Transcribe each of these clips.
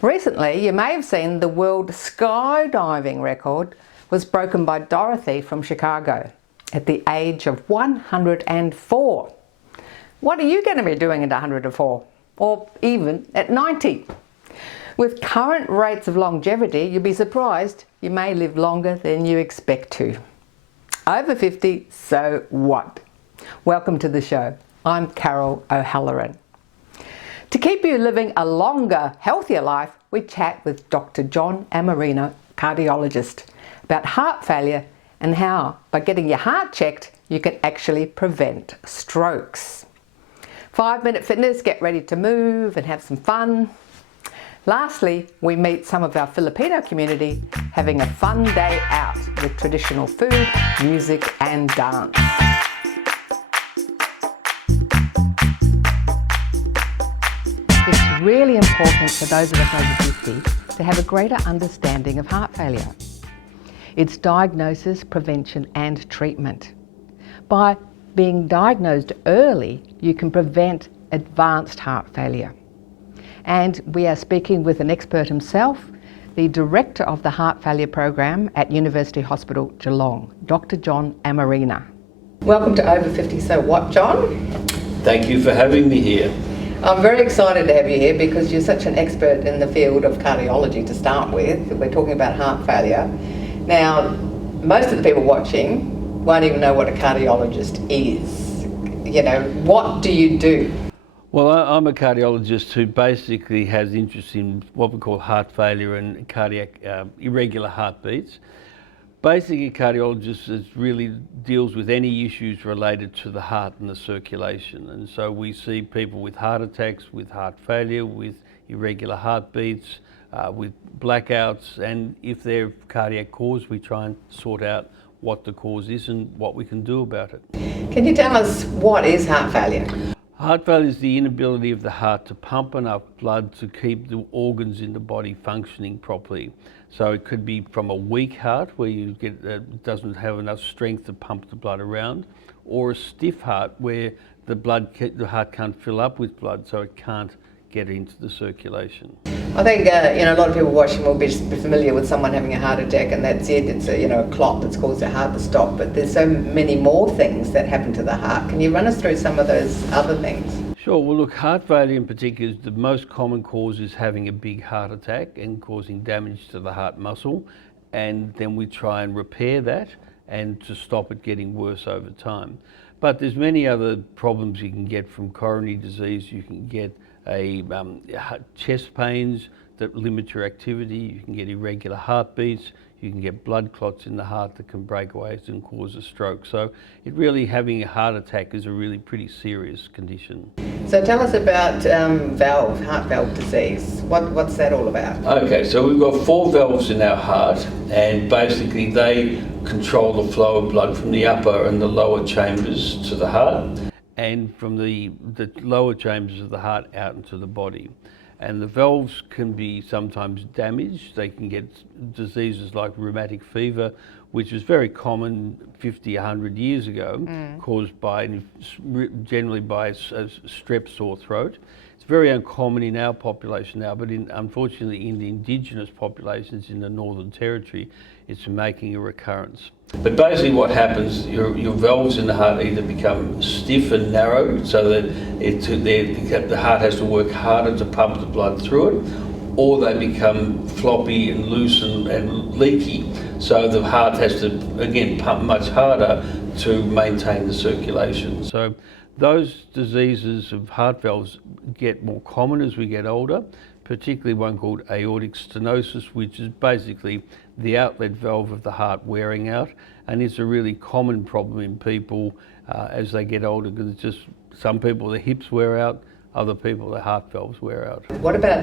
Recently, you may have seen the world skydiving record was broken by Dorothy from Chicago at the age of 104. What are you going to be doing at 104? Or even at 90? With current rates of longevity, you'll be surprised you may live longer than you expect to. Over 50, so what? Welcome to the show. I'm Carol O'Halloran. To keep you living a longer, healthier life, we chat with Dr John Amarena, cardiologist, about heart failure and how, by getting your heart checked, you can actually prevent strokes. 5-minute fitness, get ready to move and have some fun. Lastly, we meet some of our Filipino community having a fun day out with traditional food, music and dance. It's really important for those of us over 50 to have a greater understanding of heart failure, its diagnosis, prevention and treatment. By being diagnosed early, you can prevent advanced heart failure. And we are speaking with an expert himself, the Director of the Heart Failure Program at University Hospital Geelong, Dr John Amarena. Welcome to Over 50 So What, John? Thank you for having me here. I'm very excited to have you here because you're such an expert in the field of cardiology to start with. We're talking about heart failure. Now, most of the people watching won't even know what a cardiologist is. You know, what do you do? Well, I'm a cardiologist who basically has interest in what we call heart failure and cardiac irregular heartbeats. Basically, a cardiologist really deals with any issues related to the heart and the circulation. And so we see people with heart attacks, with heart failure, with irregular heartbeats, with blackouts, and if they're cardiac cause, we try and sort out what the cause is and what we can do about it. Can you tell us what is heart failure? Heart failure is the inability of the heart to pump enough blood to keep the organs in the body functioning properly. So it could be from a weak heart where you get doesn't have enough strength to pump the blood around, or a stiff heart where the heart can't fill up with blood, so it can't get into the circulation. I think a lot of people watching will be familiar with someone having a heart attack, and that's it. It's a clot that's caused their heart to stop. But there's so many more things that happen to the heart. Can you run us through some of those other things? Sure. Well, look, heart failure in particular is the most common cause is having a big heart attack and causing damage to the heart muscle, and then we try and repair that and to stop it getting worse over time. But there's many other problems you can get from coronary disease. You can get chest pains that limit your activity, you can get irregular heartbeats, you can get blood clots in the heart that can break away and cause a stroke. So having a heart attack is a really pretty serious condition. So tell us about heart valve disease. What's that all about? Okay, so we've got 4 valves in our heart, and basically they control the flow of blood from the upper and the lower chambers to the heart, and from the lower chambers of the heart out into the body. And the valves can be sometimes damaged. They can get diseases like rheumatic fever, which was very common 50, 100 years ago, caused generally by a strep sore throat. It's very uncommon in our population now, but unfortunately in the indigenous populations in the Northern Territory, it's making a recurrence. But basically what happens, your valves in the heart either become stiff and narrow so that the heart has to work harder to pump the blood through it, or they become floppy and loose and leaky. So the heart has to, again, pump much harder to maintain the circulation. So those diseases of heart valves get more common as we get older, particularly one called aortic stenosis, which is basically the outlet valve of the heart wearing out, and it's a really common problem in people as they get older, because it's just some people the hips wear out, other people the heart valves wear out. What about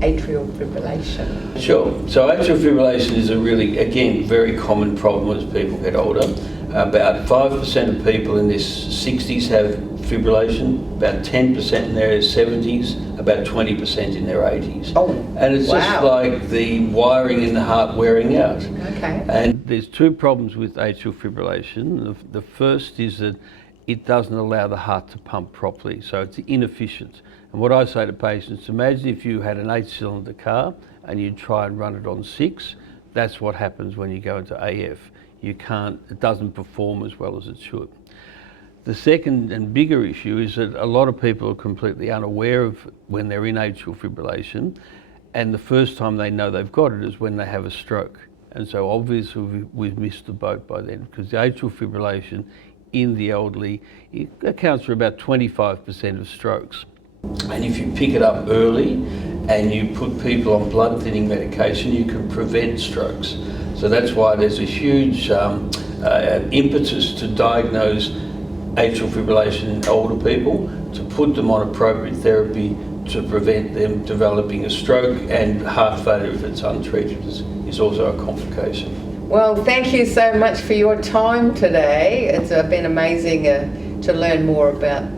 atrial fibrillation? Sure. So atrial fibrillation is a really, again, very common problem as people get older. About 5% of people in their 60s have fibrillation, about 10% in their 70s, about 20% in their 80s. Oh, and it's just like the wiring in the heart wearing out. Okay. And there's 2 problems with atrial fibrillation. The first is that it doesn't allow the heart to pump properly, so it's inefficient. And what I say to patients, imagine if you had an 8-cylinder car and you try and run it on 6, that's what happens when you go into AF. It doesn't perform as well as it should. The second and bigger issue is that a lot of people are completely unaware of when they're in atrial fibrillation, and the first time they know they've got it is when they have a stroke. And so obviously we've missed the boat by then, because the atrial fibrillation in the elderly, it accounts for about 25% of strokes. And if you pick it up early and you put people on blood thinning medication, you can prevent strokes. So that's why there's a huge impetus to diagnose atrial fibrillation in older people, to put them on appropriate therapy to prevent them developing a stroke, and heart failure, if it's untreated, is also a complication. Well, thank you so much for your time today. It's been amazing to learn more about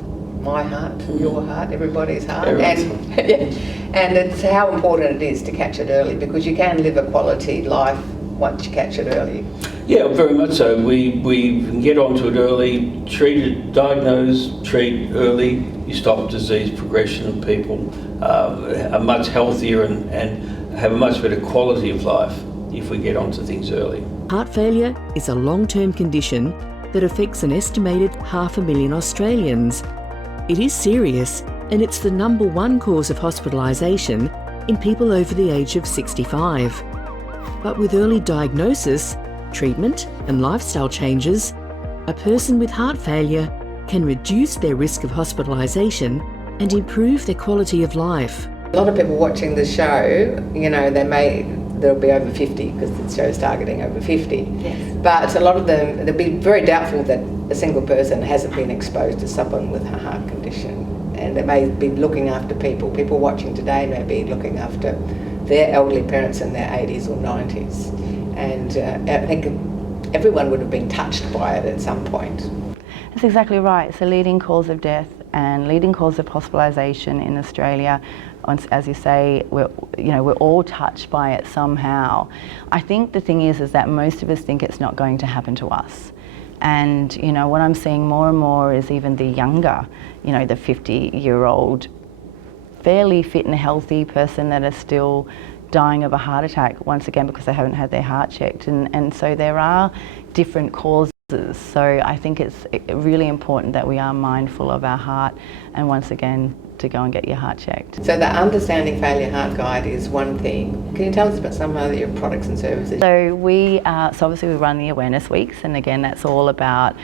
my heart, your heart, everybody's heart, and it's how important it is to catch it early, because you can live a quality life once you catch it early. Yeah, very much so. We can get onto it early, treat it, diagnose, treat early. You stop disease progression, and people are much healthier and have a much better quality of life if we get onto things early. Heart failure is a long-term condition that affects an estimated 500,000 Australians. It is serious, and it's the #1 cause of hospitalisation in people over the age of 65. But with early diagnosis, treatment and lifestyle changes, a person with heart failure can reduce their risk of hospitalisation and improve their quality of life. A lot of people watching the show, you know, they'll be over 50, because the show's targeting over 50. Yes. But a lot of them, they'll be very doubtful that a single person hasn't been exposed to someone with a heart condition. And they may be looking after people. People watching today may be looking after their elderly parents in their 80s or 90s. And I think everyone would have been touched by it at some point. That's exactly right. It's a leading cause of death and leading cause of hospitalisation in Australia. As you say, we're all touched by it somehow. I think the thing is that most of us think it's not going to happen to us. And what I'm seeing more and more is even the younger, the 50-year-old, fairly fit and healthy person that are still dying of a heart attack, once again because they haven't had their heart checked. And so there are different causes. So I think it's really important that we are mindful of our heart, and once again to go and get your heart checked. So the Understanding Failure Heart Guide is one thing. Can you tell us about some of your products and services? So obviously we run the awareness weeks, and again that's all about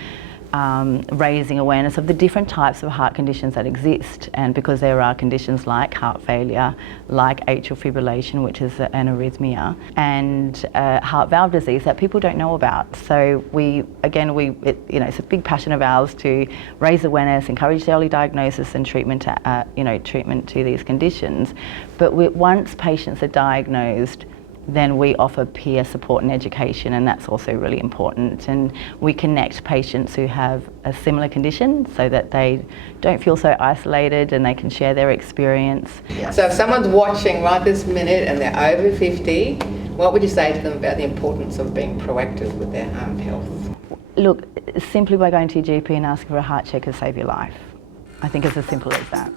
raising awareness of the different types of heart conditions that exist, and because there are conditions like heart failure, like atrial fibrillation, which is an arrhythmia, and heart valve disease that people don't know about. So it's a big passion of ours to raise awareness, encourage early diagnosis and treatment to these conditions. But once patients are diagnosed, then we offer peer support and education, and that's also really important. And we connect patients who have a similar condition so that they don't feel so isolated and they can share their experience. Yeah. So if someone's watching right this minute and they're over 50, what would you say to them about the importance of being proactive with their heart health? Look, simply by going to your GP and asking for a heart check will save your life. I think it's as simple as that.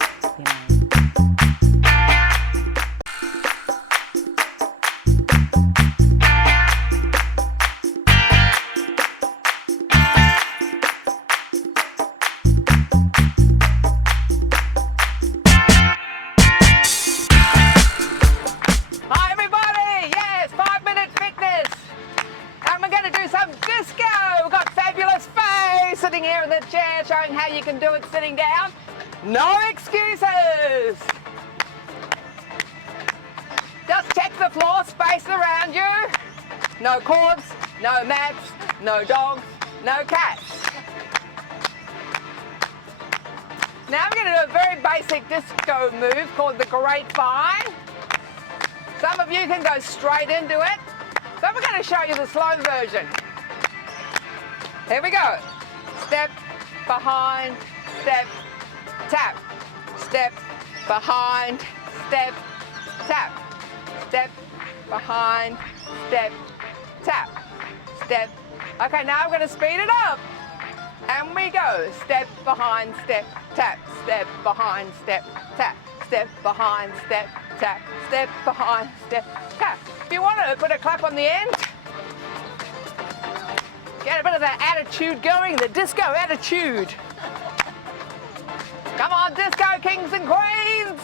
Showing how you can do it sitting down. No excuses. Just check the floor space around you. No cords, no mats, no dogs, no cats. Now we're going to do a very basic disco move called the grapevine. Some of you can go straight into it. So we're going to show you the slow version. Here we go. Step, behind, step, tap. Step, behind, step, tap. Step, behind, step, tap. Step. Okay, now I'm going to speed it up. And we go. Step behind, step, tap. Step behind, step, tap. Step behind, step, tap. Step behind, step, tap. If you want to put a clap on the end, get a bit of that attitude going, the disco attitude. Come on, disco kings and queens.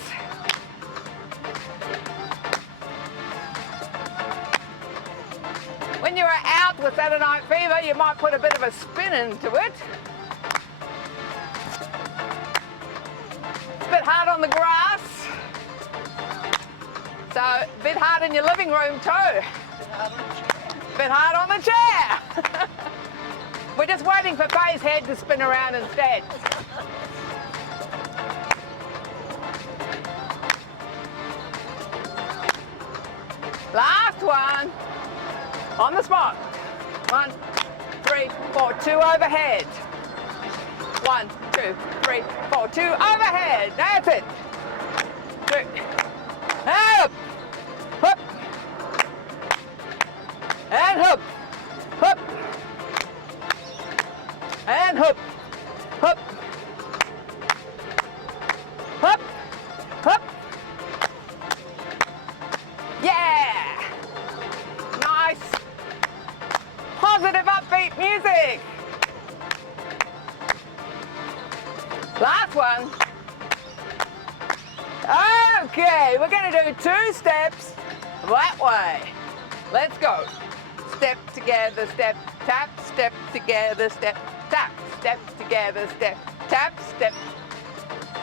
When you're out with Saturday Night Fever, you might put a bit of a spin into it. A bit hard on the grass. So, a bit hard in your living room too. A bit hard on the chair. We're just waiting for Faye's head to spin around instead. Last one. On the spot. 1, 3, 4, 2 overhead. 1, 2, 3, 4, 2 overhead. That's it. 2. Up. Up. And up. Up. And up. Up. Up. Up. Yeah. Nice. Positive upbeat music. Last one. Okay, we're going to do 2 steps that way. Let's go. Step together, step, tap, step together, step, tap, step together, step, tap, step.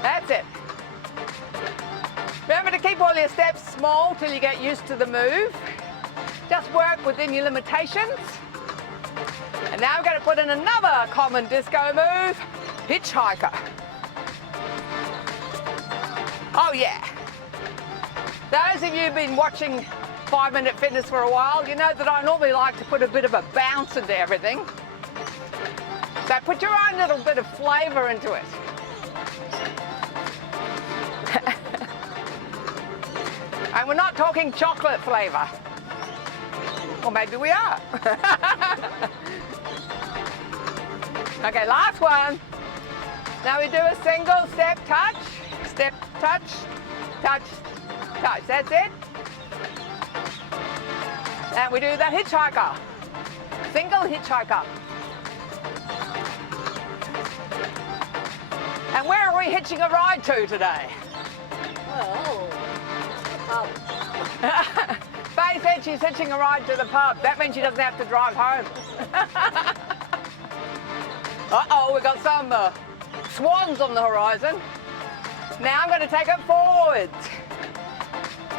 That's it. Remember to keep all your steps small till you get used to the move. Just work within your limitations. And now we're going to put in another common disco move, hitchhiker. Oh yeah. Those of you who've been watching 5 Minute Fitness for a while, you know that I normally like to put a bit of a bounce into everything. So put your own little bit of flavour into it. And we're not talking chocolate flavour. Or maybe we are. Okay, last one. Now we do a single step touch, touch, touch. That's it. And we do the hitchhiker. Single hitchhiker. And where are we hitching a ride to today? Well, the pub. Faye said she's hitching a ride to the pub. That means she doesn't have to drive home. Uh-oh, we've got some swans on the horizon. Now I'm going to take it forward.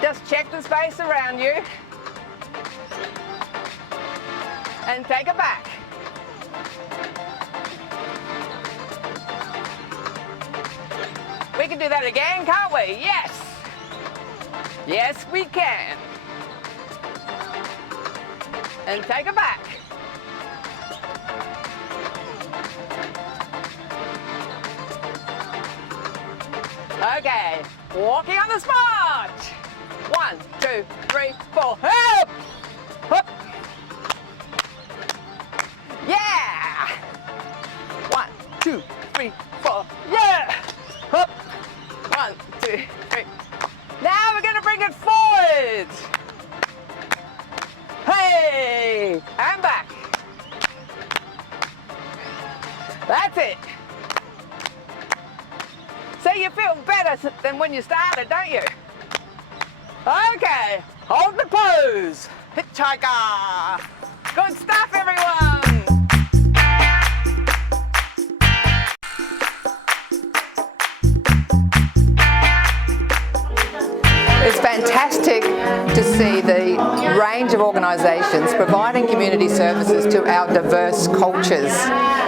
Just check the space around you. And take it back. We can do that again, can't we? Yes. Yes, we can. And take it back. Okay, walking on the spot. 1, 2, 3, 4, up, up. Yeah. 1, 2, 3, 4, yeah. Up. 1, 2, 3. Now we're going to bring it forward. Hey, and back. That's it. So you feel better than when you started, don't you? Okay, hold the pose. Hitchhiker. Good stuff, everyone. It's fantastic to see the range of organisations providing community services to our diverse cultures.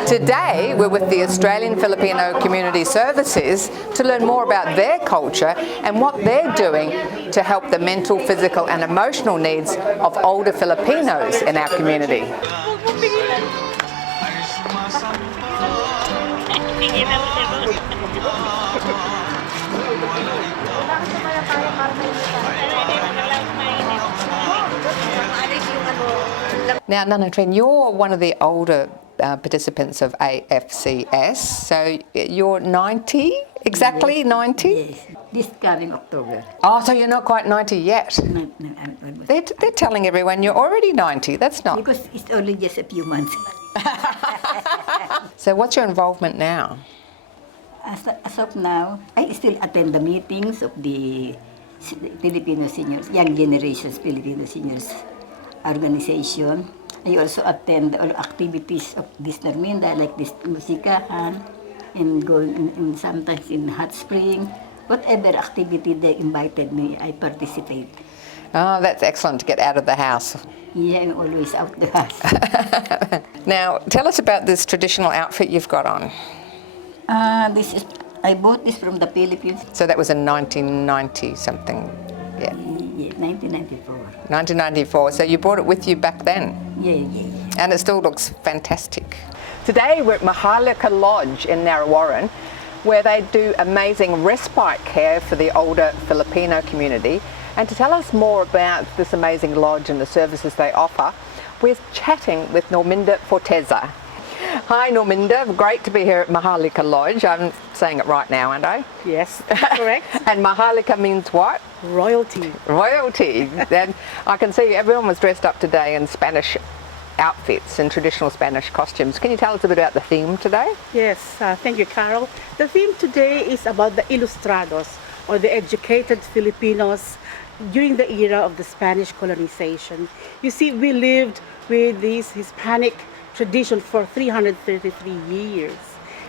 Today we're with the Australian-Filipino Community Services to learn more about their culture and what they're doing to help the mental, physical and emotional needs of older Filipinos in our community. Now, Nana Trin, you're one of the older participants of AFCS. So you're 90, exactly 90? Yes, this coming October. Oh, so you're not quite 90 yet. No, I'm almost. They're telling everyone you're already 90. That's not. Because it's only just a few months. So what's your involvement now? As of now, I still attend the meetings of the Filipino seniors, young generations Filipino seniors organization. I also attend all activities of this Narminda, like this musikahan, and going in sometimes in hot spring. Whatever activity they invited me, I participate. Oh, that's excellent to get out of the house. Yeah, I'm always out the house. Now, tell us about this traditional outfit you've got on. I bought this from the Philippines. So that was in 1990 something. Yeah. Yeah, 1994. 1994. So you brought it with you back then. Yeah. And it still looks fantastic. Today we're at Maharlika Lodge in Narrawarren, where they do amazing respite care for the older Filipino community. And to tell us more about this amazing lodge and the services they offer, we're chatting with Norminda Forteza. Hi Norminda, great to be here at Maharlika Lodge. I'm saying it right now, aren't I? Yes, that's correct. And Maharlika means what? Royalty. Royalty. And I can see everyone was dressed up today in Spanish outfits and traditional Spanish costumes. Can you tell us a bit about the theme today? Yes, thank you, Carol. The theme today is about the ilustrados, or the educated Filipinos during the era of the Spanish colonization. You see, we lived with this Hispanic tradition for 333 years.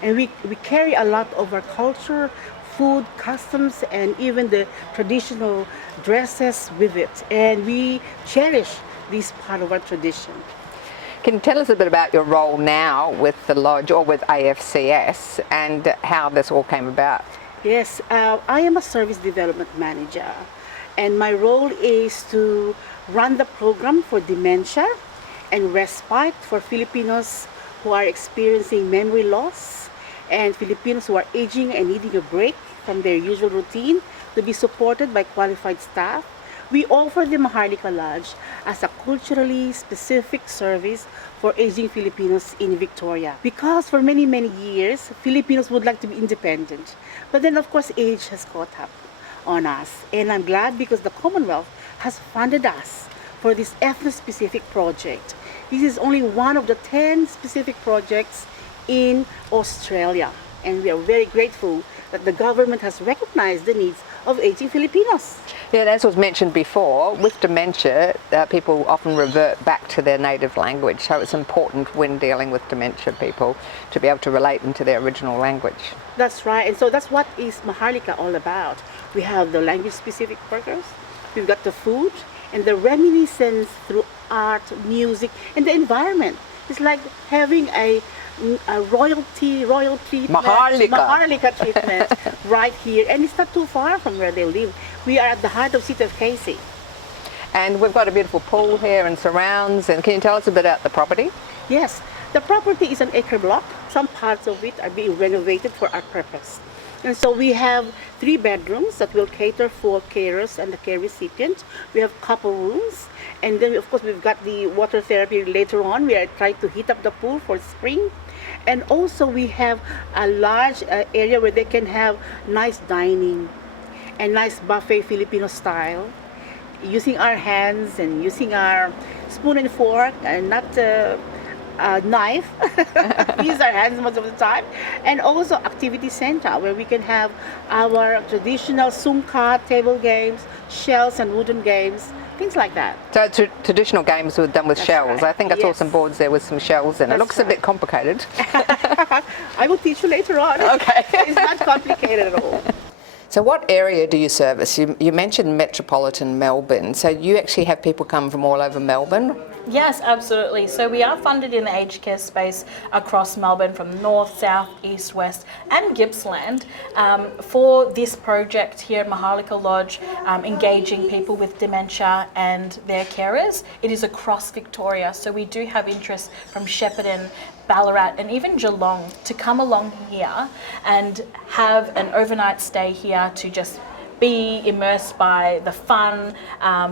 And we carry a lot of our culture, food, customs, and even the traditional dresses with it. And we cherish this part of our tradition. Can you tell us a bit about your role now with the lodge or with AFCS and how this all came about? Yes, I am a service development manager, and my role is to run the program for dementia and respite for Filipinos who are experiencing memory loss and Filipinos who are aging and needing a break from their usual routine to be supported by qualified staff. We offer the Maharlika Lodge as a culturally specific service for aging Filipinos in Victoria. Because for many, many years, Filipinos would like to be independent. But then, of course, age has caught up on us. And I'm glad because the Commonwealth has funded us for this ethno-specific project. This is only one of the 10 specific projects in Australia. And we are very grateful that the government has recognized the needs of aging Filipinos. Yeah, as was mentioned before, with dementia, people often revert back to their native language. So it's important when dealing with dementia people to be able to relate them to their original language. That's right. And so that's what is Maharlika all about. We have the language-specific burgers, we've got the food, and the reminiscence through art, music, and the environment. It's like having a royal treatment, Maharlika treatment right here, and it's not too far from where they live. We are at the heart of city of Casey. And we've got a beautiful pool here and surrounds, and can you tell us a bit about the property? Yes, the property is an acre block. Some parts of it are being renovated for our purpose. And so we have 3 bedrooms that will cater for carers and the care recipient. We have couple rooms, and then of course we've got the water therapy later on. We are trying to heat up the pool for spring. And also we have a large area where they can have nice dining and nice buffet Filipino style, using our hands and using our spoon and fork and not knife. We use our hands most of the time. And also activity center where we can have our traditional sungka, table games, shells and wooden games, things like that. So traditional games were done with That's shells. right. I think I saw Yes. some boards there with some shells in it. It That's looks a right. bit complicated. I will teach you later on. Okay. It's not complicated at all. So what area do you service? You mentioned metropolitan Melbourne. So you actually have people come from all over Melbourne? Yes, absolutely. So we are funded in the aged care space across Melbourne from north, south, east, west and Gippsland for this project here at Maharlika Lodge, engaging people with dementia and their carers. It is across Victoria, so we do have interest from Shepparton, Ballarat and even Geelong to come along here and have an overnight stay here to just be immersed by the fun,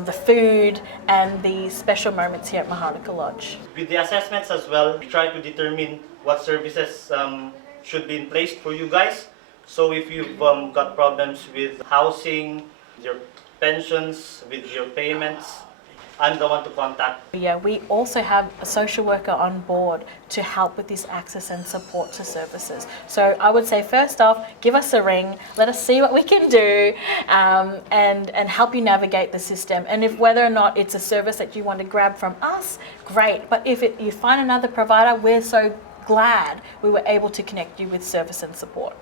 the food, and the special moments here at Maharlika Lodge. With the assessments as well, we try to determine what services should be in place for you guys. So if you've got problems with housing, your pensions, with your payments, I'm the one to contact. Yeah, we also have a social worker on board to help with this access and support to services. So I would say first off, give us a ring, let us see what we can do, and help you navigate the system. And if whether or not it's a service that you want to grab from us, great. But if you find another provider, we're so glad we were able to connect you with service and support.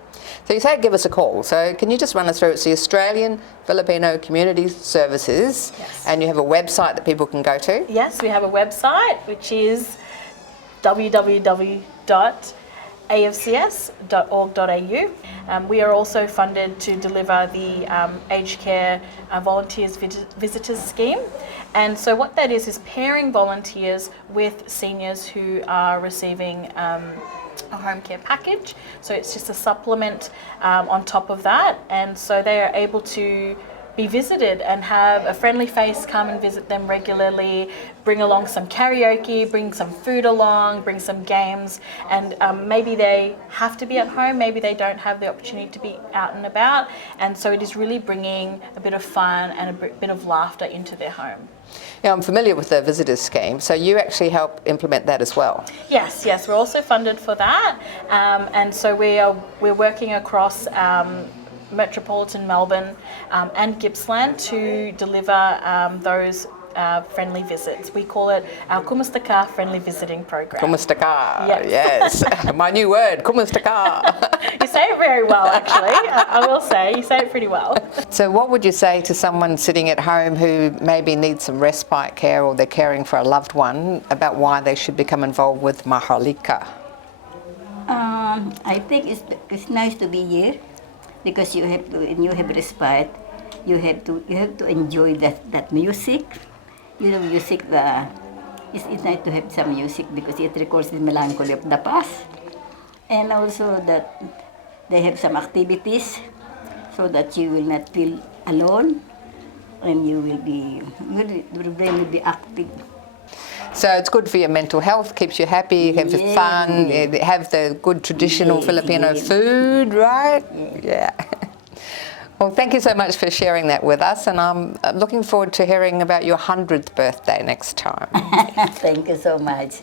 So you say give us a call. So can you just run us through? It's the Australian-Filipino Community Services, Yes. and you have a website that people can go to. Yes, we have a website which is www.afcs.org.au. We are also funded to deliver the Aged Care Volunteers Visitors Scheme. And so what that is pairing volunteers with seniors who are receiving a home care package. So it's just a supplement on top of that. And so they are able to be visited and have a friendly face come and visit them regularly, bring along some karaoke, bring some food along, bring some games, and maybe they have to be at home, maybe they don't have the opportunity to be out and about, and so it is really bringing a bit of fun and a bit of laughter into their home. Yeah, I'm familiar with the visitors scheme, so you actually help implement that as well. Yes, we're also funded for that, and so we're working across metropolitan Melbourne and Gippsland to deliver those friendly visits. We call it our Kumusta Ka friendly visiting program. Kumusta ka, Yes. yes. My new word, Kumusta ka. You say it very well, actually. I will say, you say it pretty well. So what would you say to someone sitting at home who maybe needs some respite care or they're caring for a loved one about why they should become involved with Maharlika? I think it's nice to be here because you have to, when you have respite, you have to enjoy that music. You know, music. It's nice to have some music because it records the melancholy of the past, and also that they have some activities so that you will not feel alone, and your brain will be active. So it's good for your mental health, keeps you happy, have fun, have the good traditional Filipino food, right? Yeah. Well, thank you so much for sharing that with us, and I'm looking forward to hearing about your 100th birthday next time. Thank you so much.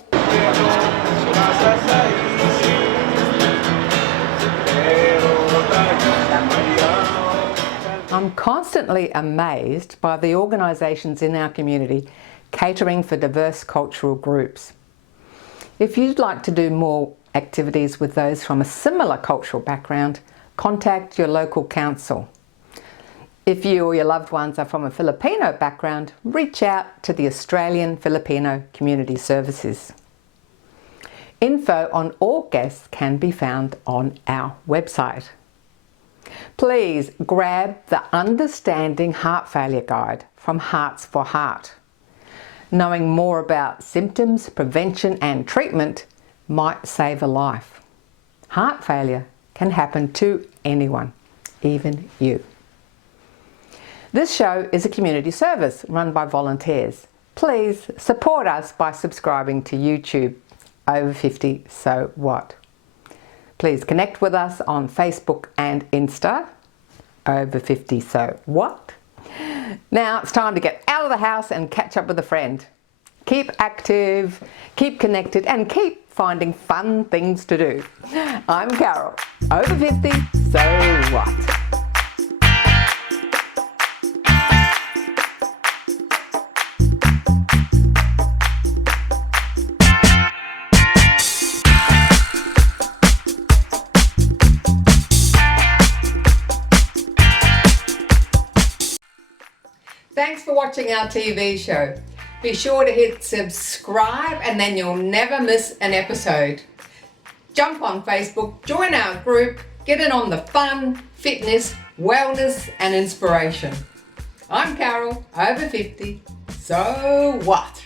I'm constantly amazed by the organisations in our community catering for diverse cultural groups. If you'd like to do more activities with those from a similar cultural background, contact your local council. If you or your loved ones are from a Filipino background, reach out to the Australian-Filipino Community Services. Info on all guests can be found on our website. Please grab the Understanding Heart Failure Guide from Hearts for Heart. Knowing more about symptoms, prevention and treatment might save a life. Heart failure can happen to anyone, even you. This show is a community service run by volunteers. Please support us by subscribing to YouTube, Over 50 So What. Please connect with us on Facebook and Insta, Over 50 So What. Now it's time to get out of the house and catch up with a friend. Keep active, keep connected, and keep finding fun things to do. I'm Carol, over 50, so what? Thanks for watching our TV show. Be sure to hit subscribe and then you'll never miss an episode. Jump on Facebook, join our group, get in on the fun, fitness, wellness and inspiration. I'm Carol, over 50, so what?